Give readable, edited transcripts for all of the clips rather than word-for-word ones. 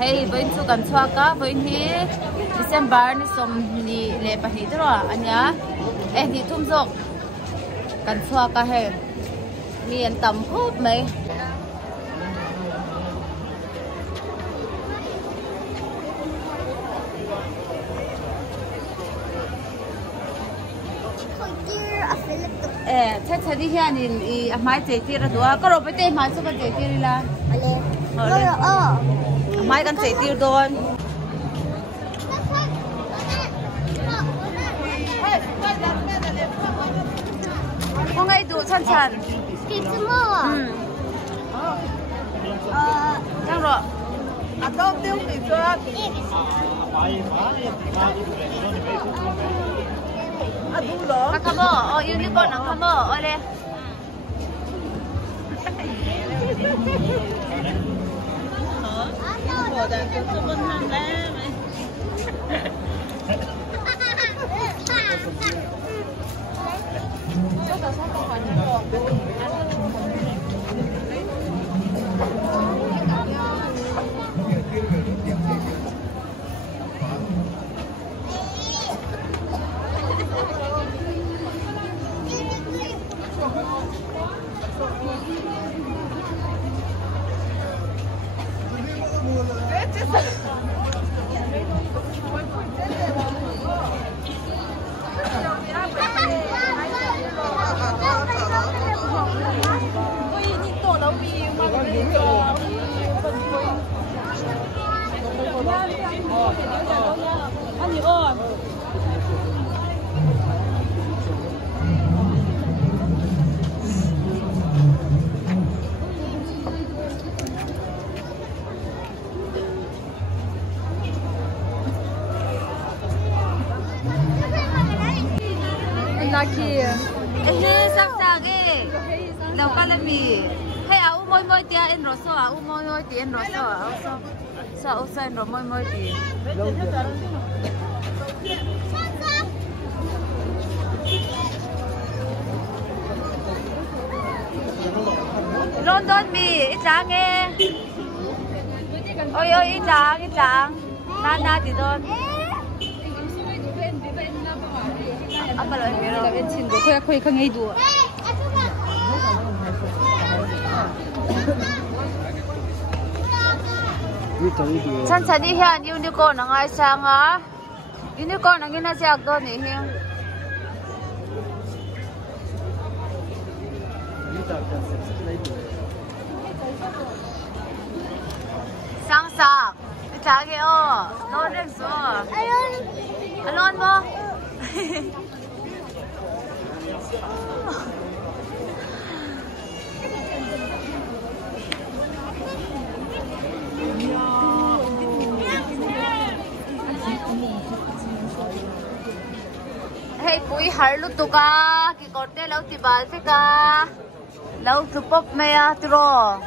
hey voin chu kan chua ka voin hi December ni som ni le pa hi tro anya ni thum jok kan chua ka he mi an tam khop mai thế đi hiện thì mai chế tiền là đủ có rồi bây giờ mai số cái chế tiền là mai cần chế tiền rồi không ai đủ chân chân chẳng rồi đâu tiêu bị cho Nakamo, unicorn nakamo, ole. Lucky. Sắc sắc ấy, đâu có làm gì? Hay áo môi môi tia en rosso, áo môi môi tia en rosso, áo sao en rosso môi môi tia. London mi, ít trắng nghe. Ôi ôi ít trắng, na thì thôi. Apa lagi? Kita bensin tu, kau yang ngai dua. Chan chan ni hian unicorn nangai sanga. Unicorn nangin na siak do ni hian. Sang sak. Chage o. No ren so. Alon mo. Hey pui har lu tu ka ki korte lau ti bal fe ka lau tu pop me ya tro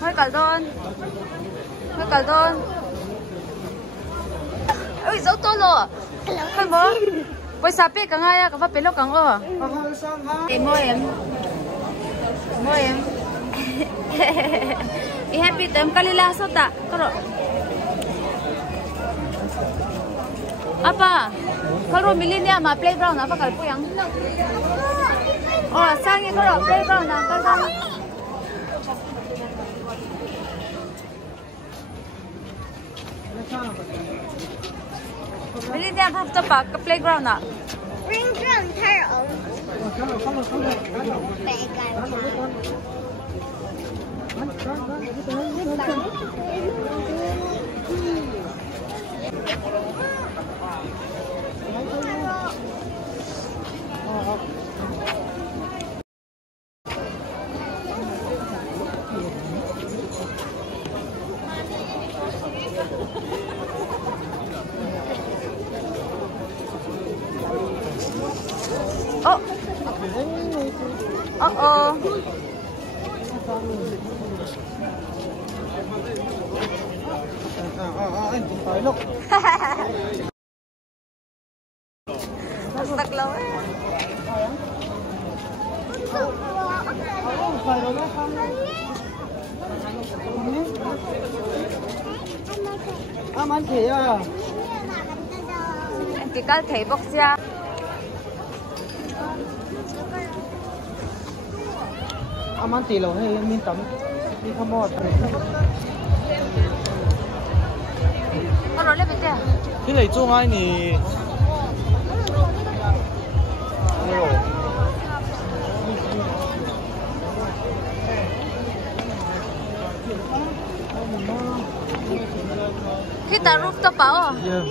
hơi cả don ôi dấu to lo hay mơ bây giờ biết cả ngay cả phát biết lúc càng ơ em i happy tem kalila sota karo apa karo milenia ma playground apa kalpo yang oh sangi karo playground na karo milenia have to park playground na playground tire on playground oh Tắc lâu Anh thấy à? Anh chỉ có thấy bốc ra. Anh thấy lâu hay mình tắm đi thăm mọt. Có rồi lên bên kia. Cái này chung ai nhỉ? Kita rooftop pa oh. Yeah.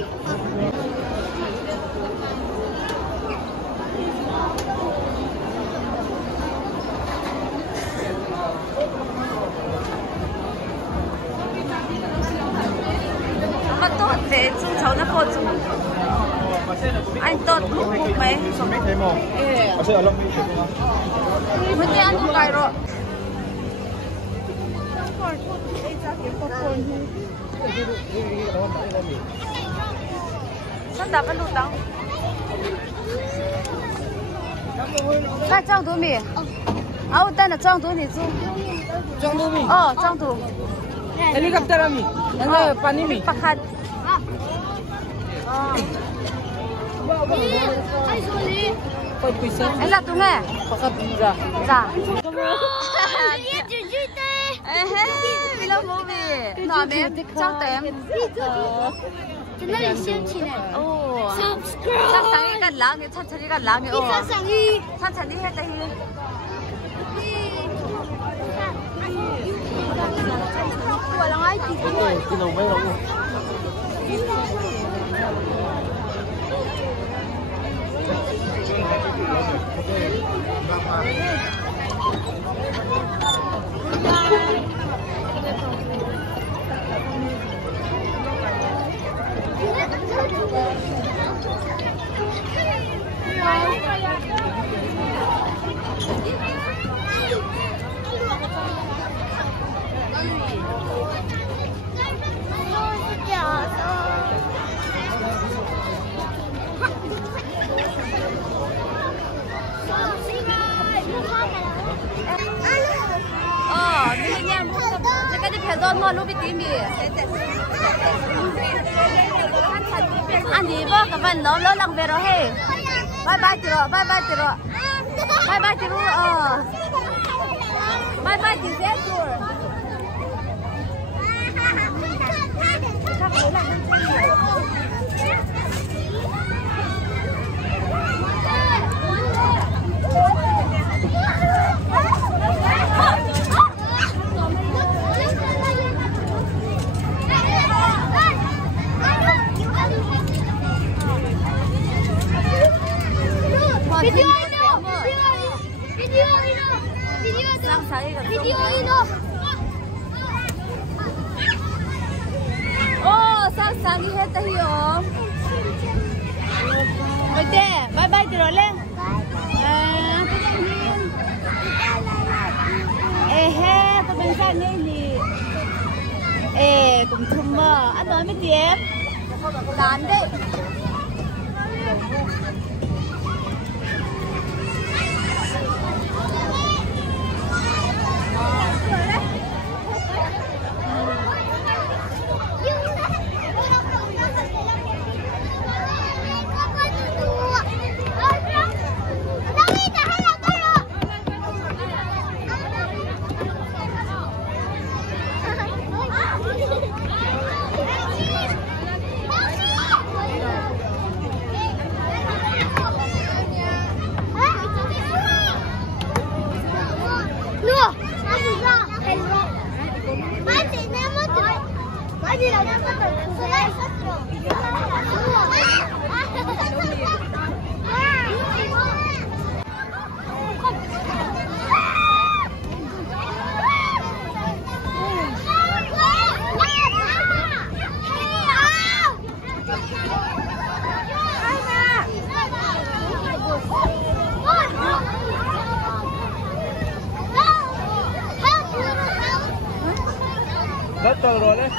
Mà tốt thế chung cháu nó cô chung. Anh tốt lúc bụng mấy. Mình đi ăn một cái rồi. Sao đạp vào lụt đâu? Cái trong túi mì. Tên là trong túi thì chú. Trong túi mì. Trong túi. Helicopter mì. Nó pani mì. Pakat. Quay pizza. Anh là tụi nghe. Pakat pizza. Dạ. Vì lâu vô vì nói bên trong tém. Cái này xem chị này. Chắc sáng ý gần láng, chắc chắn ý gần láng. Chắc chắn ý hết đây. Của là ai chị? Cái đầu mấy đâu. Don lu biti mi anh đi bơ cái phần nó lỡ lằng về rồi he bye bye tiro bye bye tiro bye bye tiro bye bye tiro thế rồi sang đi hết tay hiểu. Bye bye bye rồi lên. He, tôi bên sang đây thì cũng thùng mà ăn nói mấy tiếng. Đán đấy. Đất trời rồi đấy.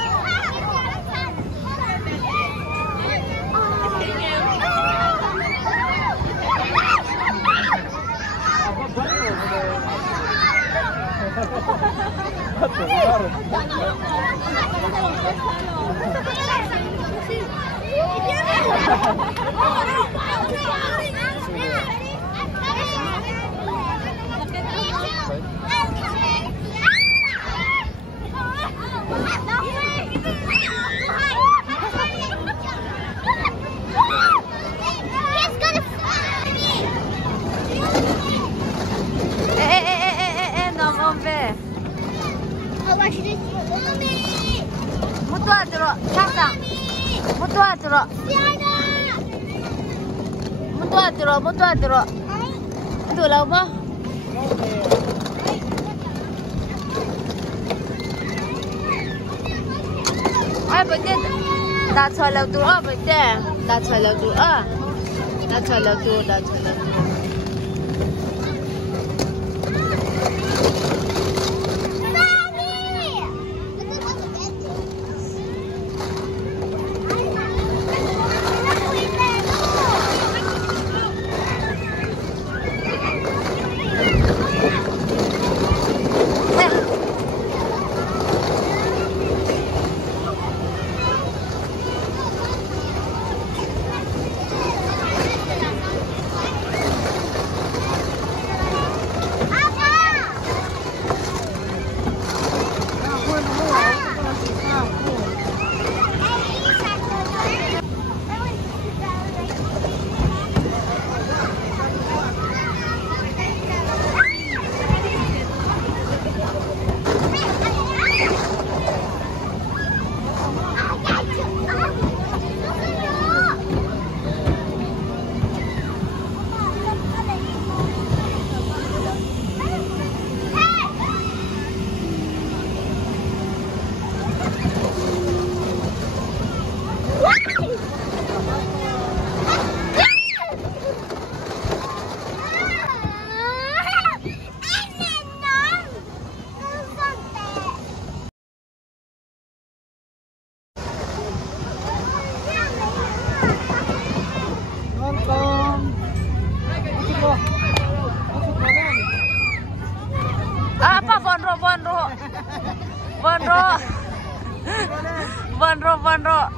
Mutu itu lah apa? Betul. Dah salah tu betul. Dah salah tu dah salah tu. Bonro. Nah, 1, 2, 3.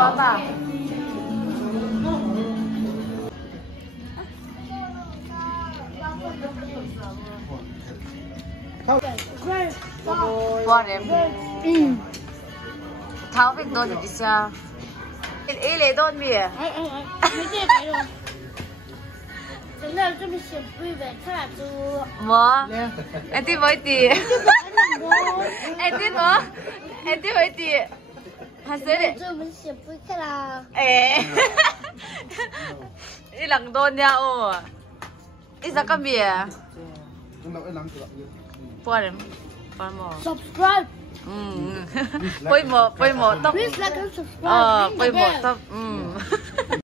Apa? Qua em. Tháo cái đôi đi xa. Ý lấy đôi gì à?真的这么写不会看书。么？哎，对不对？哎，对么？哎，对不对？还是的。这么写不会看啦。哎，一两多呢哦，一啥个米？ Poi mò. Subscribe. Poi mò tóc. Please like and subscribe. Poi mò tóc.